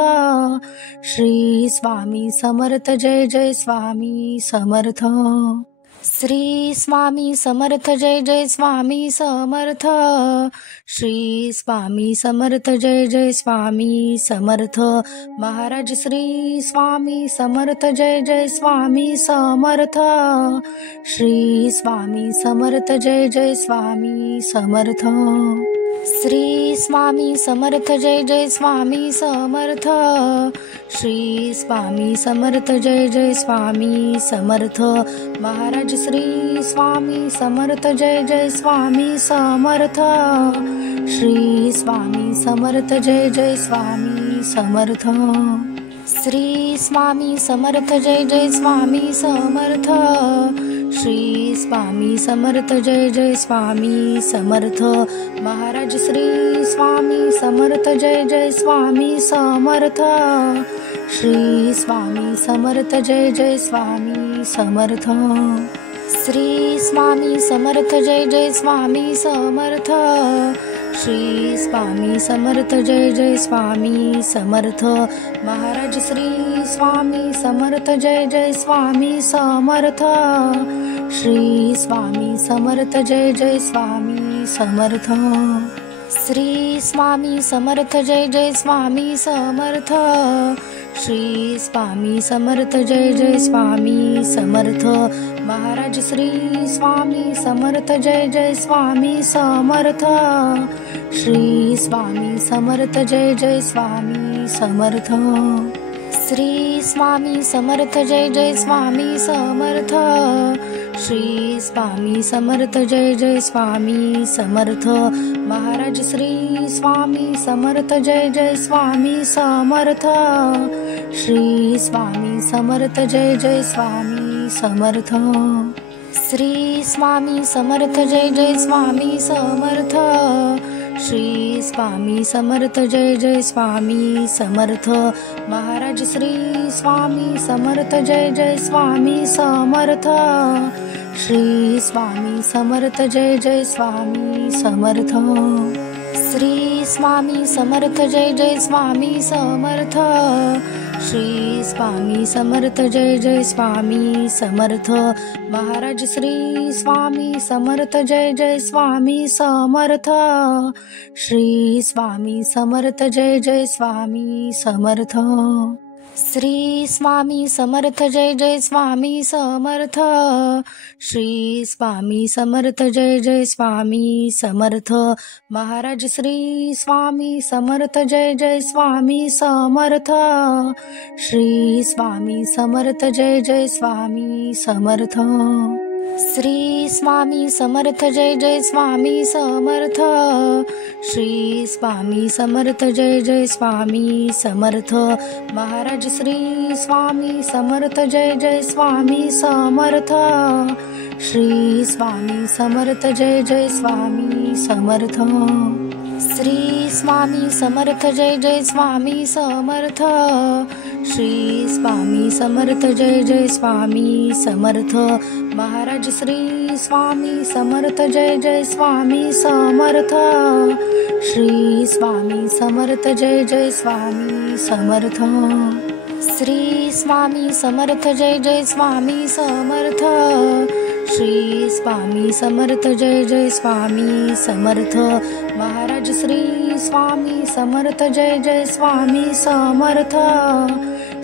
Shri Swami Samarth Jai Jai Swami Samarth Shri Swami Samarth Jai Jai Swami Samarth. Shri Swami Samarth Jai Jai Swami Samarth. Maharaj Shri Swami Samarth Jai Jai Swami Samarth. Shri Swami Samarth Jai Jai Swami Samarth. Shri Swami Samarth Jai Jai Swami Samarth. Shri Swami Samarth Jai Jai Swami Samarth. Maharaj Shri Swami Samarth Jai Jai Swami Samarth. Shri Swami Samarth Jai Jai Swami Samarth. Shri Swami Samarth Jai Jai Swami Samarth. Shri Swami Samarth Jai Jai Swami Samarth. Maharaj Shri Swami Samarth Jai Jai Swami Samarth. Shri Swami Samarth Jai Jai Swami Samarth. Shri Swami Samarth Jai Jai Swami Samarth. Shri Swami Samarth Jai Jai Swami Samarth. Maharaj Shri Swami Samarth Jai Jai Swami Samarth. Shri Swami Samarth Jai Jai Swami Samarth. Shri Swami Samarth Jai Jai Swami Samarth. Shri Swami Samarth Jai Jai Swami Samarth. Maharaj Shri Swami Samarth Jai Jai Swami Samarth. Shri Swami Samarth Jai Jai Swami Samarth. Shri Swami Samarth Jai Jai Swami Samarth. Shri Swami Samarth Jai Jai Swami Samarth. Maharaj Shri Swami Samarth Jai Jai Swami Samarth. Shri Swami Samarth Jai Jai Swami Samarth. Shri Swami Samarth Jai Jai Swami Samarth. Shri Swami Samarth Jai Jai Swami Samarth. Maharaj Shri Swami Samarth Jai Jai Swami Samarth. Shri Swami Samarth Jai Jai Swami Samarth. Shri Swami Samarth Jai Jai Swami Samarth. Shri Swami Samarth Jai Jai Swami Samarth. Maharaj Shri Swami Samarth Jai Jai Swami Samarth. Shri Swami Samarth Jai Jai Swami Samarth. Shri Swami Samarth Jai Jai Swami Samarth. Shri Swami Samarth Jai Jai Swami Samarth. Maharaj Shri Swami Samarth Jai Jai Swami Samarth. Shri Swami Samarth Jai Jai Swami Samarth. Shri Swami Samarth Jai Jai Swami Samarth. Shri Swami Samarth Jai Jai Swami Samarth. Maharaj Shri Swami Samarth Jai Jai Swami Samarth. Shri Swami Samarth Jai Jai Swami Samarth. Shri Swami Samarth Jai Jai Swami Samarth. Shri Swami Samarth Jai Jai Swami Samarth. Maharaj Shri Swami Samarth Jai Jai Swami Samarth. Shri Swami Samarth Jai Jai Swami Samarth. Shri Swami Samarth Jai Jai Swami Samarth. Shri Swami Samarth Jai Jai Swami Samarth. Maharaj Shri Swami Samarth Jai Jai Swami Samarth.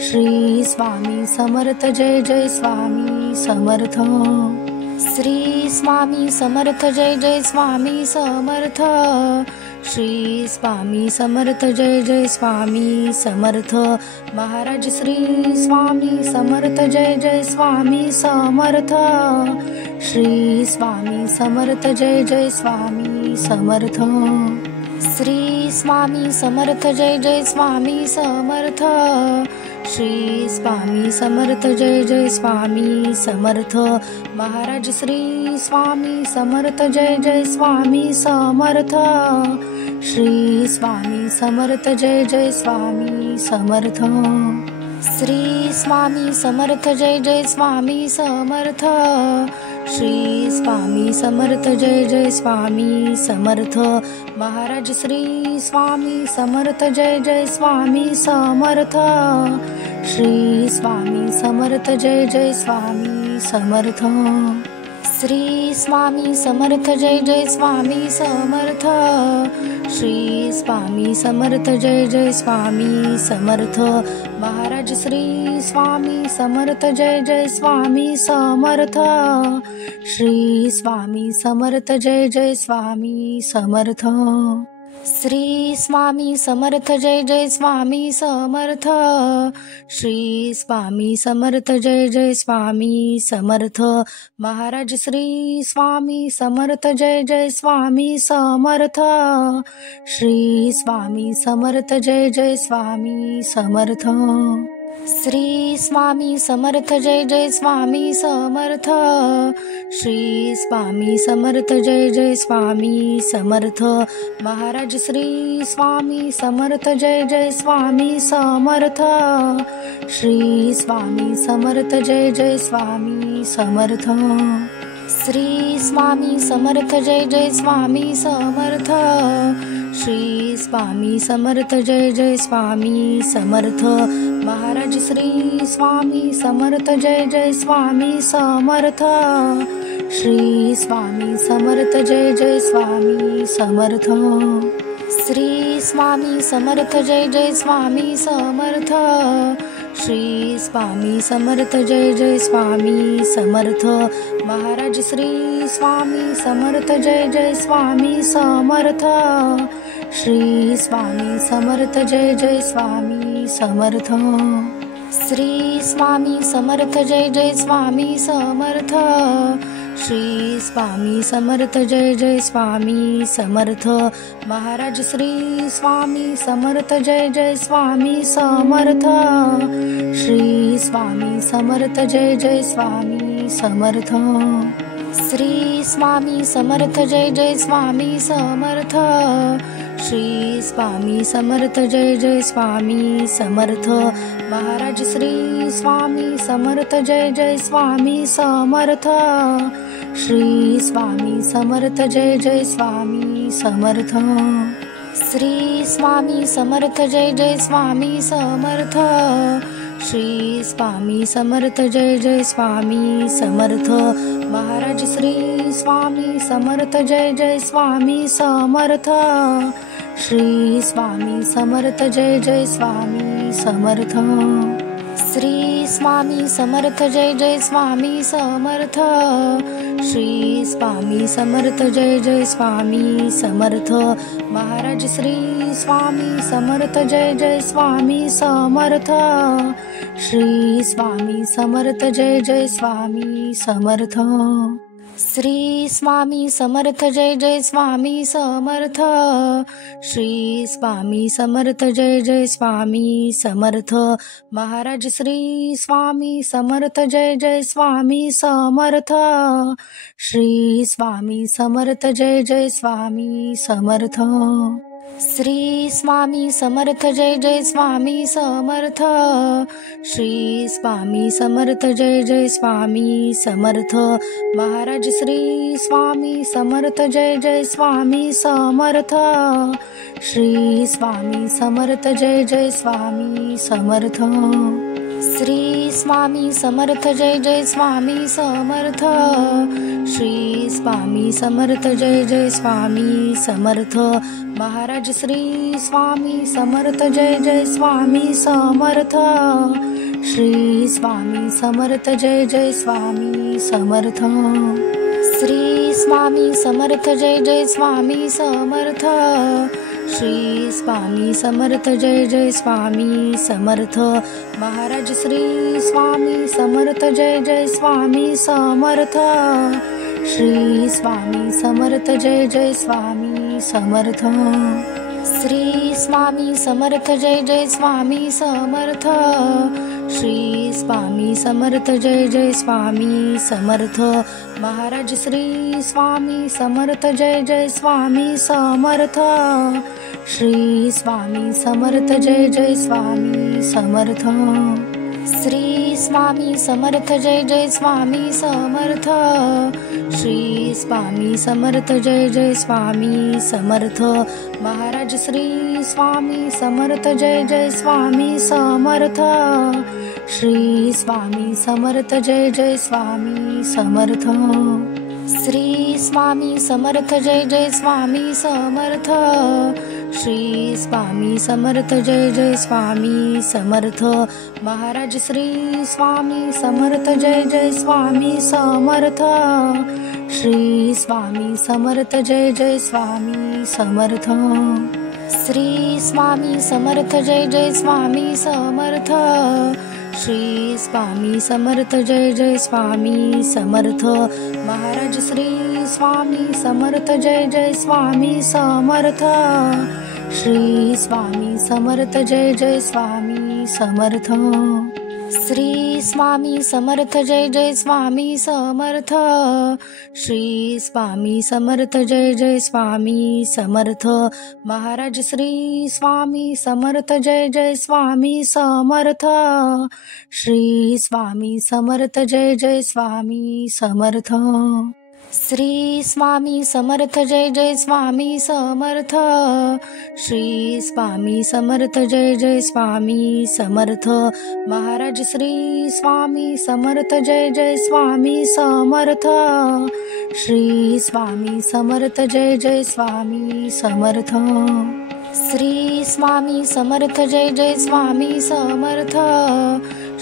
Shri Swami Samarth Jai Jai Swami Samarth. Shri Swami Samarth Jai Jai Swami Samarth. Shri Swami Samarth Jai Jai Swami Samarth. Maharaj Shri Swami Samarth Jai Jai Swami Samarth. Shri Swami Samarth Jai Jai Swami Samarth. Shri Swami Samarth Jai Jai Swami Samarth. Shri Swami Samarth Jai Jai Swami Samarth. Maharaj Shri Swami Samarth Jai Jai Swami Samarth. Shri Swami Samarth Jai Jai Swami Samarth. Shri Swami Samarth Jai Jai Swami Samarth. Shri Swami Samarth Jai Jai Swami Samarth. Maharaj Shri Swami Samarth Jai Jai Swami Samarth. Shri Swami Samarth Jai Jai Swami Samarth. Shri Swami Samarth Jai Jai Swami Samarth. Shri Swami Samarth Jai Jai Swami Samarth. Maharaj Shri Swami Samarth Jai Jai Swami Samarth. Shri Swami Samarth Jai Jai Swami Samarth. Shri Swami Samarth Jai Jai Swami Samarth. Shri Swami Samarth Jai Jai Swami Samarth. Maharaj Shri Swami Samarth Jai Jai Swami Samarth. Shri Swami Samarth Jai Jai Swami Samarth. Shri Swami Samarth Jai Jai Swami Samarth. Shri Swami Samarth Jai Jai Swami Samarth. Maharaj Shri Swami Samarth Jai Jai Swami Samarth. Shri Swami Samarth Jai Jai Swami Samarth. Shri Swami Samarth Jai Jai Swami Samarth. Shri Swami Samarth Jai Jai Swami Samarth. Maharaj Shri Swami Samarth Jai Jai Swami Samarth. Shri Swami Samarth Jai Jai Swami Samarth. Shri Swami Samarth Jai Jai Swami Samarth. Shri Swami Samarth Jai Jai Swami Samarth. Maharaj Shri Swami Samarth Jai Jai Swami Samarth. Shri Swami Samarth Jai Jai Swami Samarth. Shri Swami Samarth Jai Jai Swami Samarth. Shri Swami Samarth Jai Jai Swami Samarth. Maharaj Shri Swami Samarth Jai Jai Swami Samarth. Shri Swami Samarth Jai Jai Swami Samarth. Shri Swami Samarth Jai Jai Swami Samarth. Shri Swami Samarth Jai Jai Swami Samarth. Maharaj Shri Swami Samarth Jai Jai Swami Samarth. Shri Swami Samarth Jai Jai Swami Samarth. Shri Swami Samarth Jai Jai Swami Samarth. Shri Swami Samarth Jai Jai Swami Samarth. Maharaj Shri Swami Samarth Jai Jai Swami Samarth. Shri Swami Samarth Jai Jai Swami Samarth. Shri Swami Samarth Jai Jai Swami Samarth. Shri Swami Samarth Jai Jai Swami Samarth. Maharaj Shri Swami Samarth Jai Jai Swami Samarth. Shri Swami Samarth Jai Jai Swami Samarth. Shri Swami Samarth Jai Jai Swami Samarth. Shri Swami Samarth Jai Jai Swami Samarth. Maharaj Shri Swami Samarth Jai Jai Swami Samarth. Shri Swami Samarth Jai Jai Swami Samarth. Shri Swami Samarth Jai Jai Swami Samarth. Shri Swami Samarth Jai Jai Swami Samarth. Maharaj Shri Swami Samarth Jai Jai Swami Samarth. Shri Swami Samarth Jai Jai Swami Samarth. Shri Swami Samarth Jai Jai Swami Samarth. Shri Swami Samarth Jai Jai Swami Samarth. Maharaj Shri Swami Samarth Jai Jai Swami Samarth. Shri Swami Samarth Jai Jai Swami Samarth. Shri Swami Samarth Jai Jai Swami Samarth. Shri Swami Samarth Jai Jai Swami Samarth. Maharaj Shri Swami Samarth Jai Jai Swami Samarth. Shri Swami Samarth Jai Jai Swami Samarth. Shri Swami Samarth Jai Jai Swami Samarth. Shri Swami Samarth Jai Jai Swami Samarth. Maharaj Shri Swami Samarth Jai Jai Swami Samarth. Shri Swami Samarth Jai Jai Swami Samarth. Shri Swami Samarth Jai Jai Swami Samarth. Shri Swami Samarth Jai Jai Swami Samarth. Maharaj Shri Swami Samarth Jai Jai Swami Samarth. Shri Swami Samarth Jai Jai Swami Samarth. Shri Swami Samarth Jai Jai Swami Samarth Shri Swami Samarth Jai Jai Swami Samarth Maharaj Shri Swami Samarth Jai Jai Swami Samarth Shri Swami Samarth Jai Jai Swami Samarth Shri Swami Samarth Jai Jai Swami Samarth Shri Swami Samarth Jai Jai Swami Samarth Maharaj Shri Swami Samarth Jai Jai Swami Samarth Shri Swami Samarth Jai Jai Swami Samarth Shri Swami Samarth Jai Jai Swami Samarth Shri Swami Samarth Jai Jai Swami Samarth Maharaj Shri Swami Samarth Jai Jai Swami Samarth Shri Swami Samarth Jai Jai Swami Samarth Shri Swami Samarth Jai Jai Swami Samarth Shri Swami Samarth Jai Jai Swami Samarth Maharaj Shri Swami Samarth Jai Jai Swami Samarth Shri Swami Samarth Jai Jai Swami Samarth Shri Swami Samarth Jai Jai Swami Samarth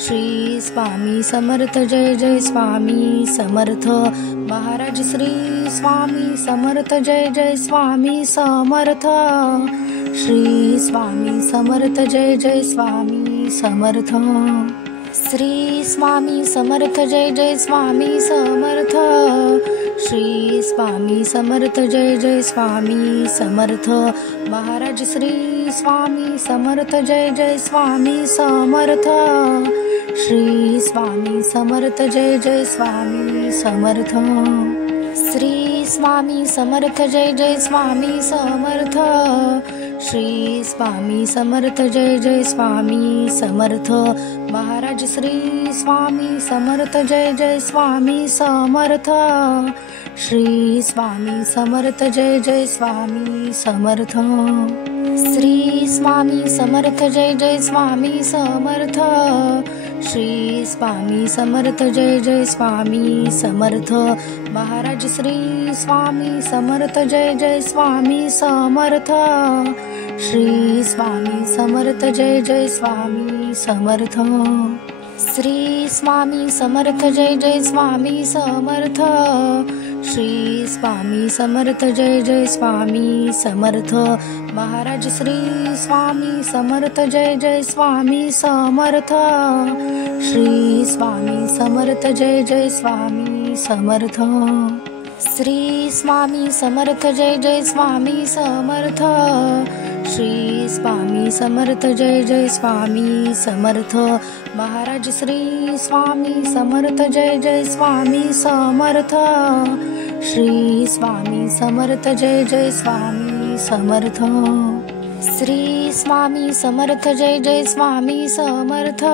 Shri Swami Samarth Jai Jai Swami Samarth Maharaj Shri Swami Samarth Jai Jai Swami Samarth Shri Swami Samarth Jai Jai Swami Samarth Shri Swami Samarth Jai Jai Swami Samarth Shri Swami Samarth Jai Jai Swami Samarth Maharaj Shri Swami Samarth Jai Jai Swami Samarth Shri Swami Samarth Jai Jai Swami Samarth Shri Swami Samarth Jai Jai Swami Samarth Shri Swami Samarth Jai Jai Swami Samarth Maharaj Shri Swami Samarth Jai Jai Swami Samarth Shri Swami Samarth Jai Jai Swami Samarth Shri Swami Samarth Jai Jai Swami Samarth Shri Swami Samarth Jai Jai Swami Samarth Maharaj Shri Swami Samarth Jai Jai Swami Samarth Shri Swami Samarth Jai Jai Swami Samarth Shri Swami Samarth Jai Jai Swami Samarth Shri Swami Samarth Jai Jai Swami Samarth Maharaj Shri Swami Samarth Jai Jai Swami Samarth Shri Swami Samarth Jai Jai Swami Samarth Shri Swami Samarth Jai Jai Swami Samarth Shri Swami Samarth Jai Jai Swami Samarth Maharaj Shri Swami Samarth Jai Jai Swami Samarth Shri Swami Samarth Jai Jai Swami Samarth Shri Swami Samarth Jai Jai Swami Samarth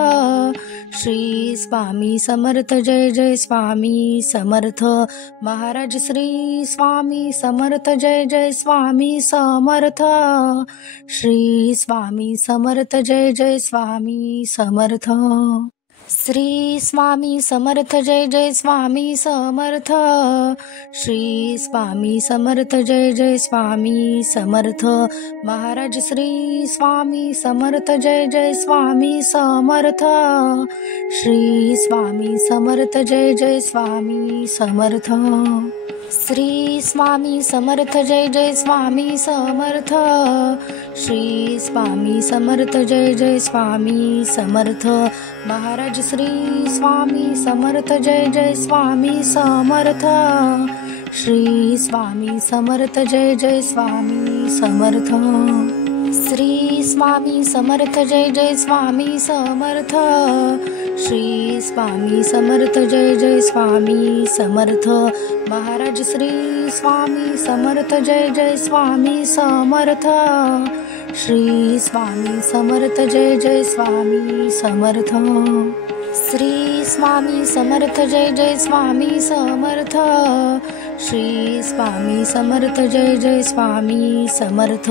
Shri Swami Samarth Jai Jai Swami Samarth Maharaj Shri Swami Samarth Jai Jai Swami Samarth Shri Swami Samarth Jai Jai Swami Samarth Shri Swami Samarth Jai Jai Swami Samarth Shri Swami Samarth Jai Jai Swami Samarth Maharaj Shri Swami Samarth Jai Jai Swami Samarth Shri Swami Samarth Jai Jai Swami Samarth Shri Swami Samarth Jai Jai Swami Samarth Shri Swami Samarth Jai Jai Swami Samarth Maharaj Shri Swami Samarth Jai Jai Swami Samarth Shri Swami Samarth Jai Jai Swami Samarth Shri Swami Samarth Jai Jai Swami Samarth Shri Swami Samarth Jai Jai Swami Samarth Maharaj Shri Swami Samarth Jai Jai Swami Samarth Shri Swami Samarth Jai Jai Swami Samarth Shri Swami Samarth Jai Jai Swami Samarth Shri Swami Samarth Jai Jai Swami Samarth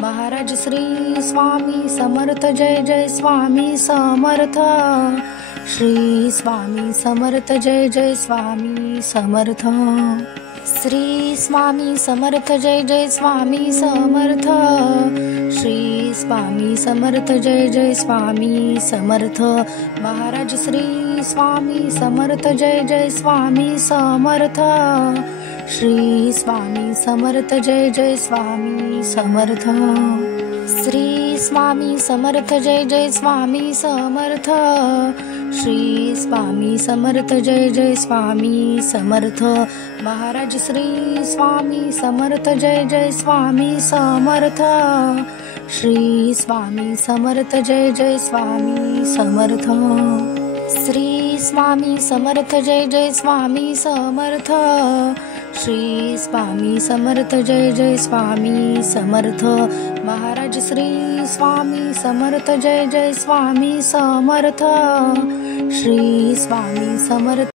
Maharaj Shri Swami Samarth Jai Jai Swami Samarth Shri Swami Samarth Jai Jai Swami Samarth. Shri Swami Samarth Jai Jai Swami Samarth. Shri Swami Samarth Jai Jai Swami Samarth. Maharaj Shri Swami Samarth Jai Jai Swami Samarth. Shri Swami Samarth Jai Jai Swami Samarth. Shri Swami Samarth Jai Jai Swami Samarth. Shri Swami Samarth Jai Jai Swami Samarth. Maharaj Shri Swami Samarth Jai Jai Swami Samarth. Shri Swami Samarth Jai Jai Swami Samarth. Shri Swami Samarth Jai Jai Swami Samarth. Shri Swami Samarth Jai Jai Swami Samarth. Maharaj Shri Swami Samarth Jai Jai Swami Samarth. Shri Swami Samarth.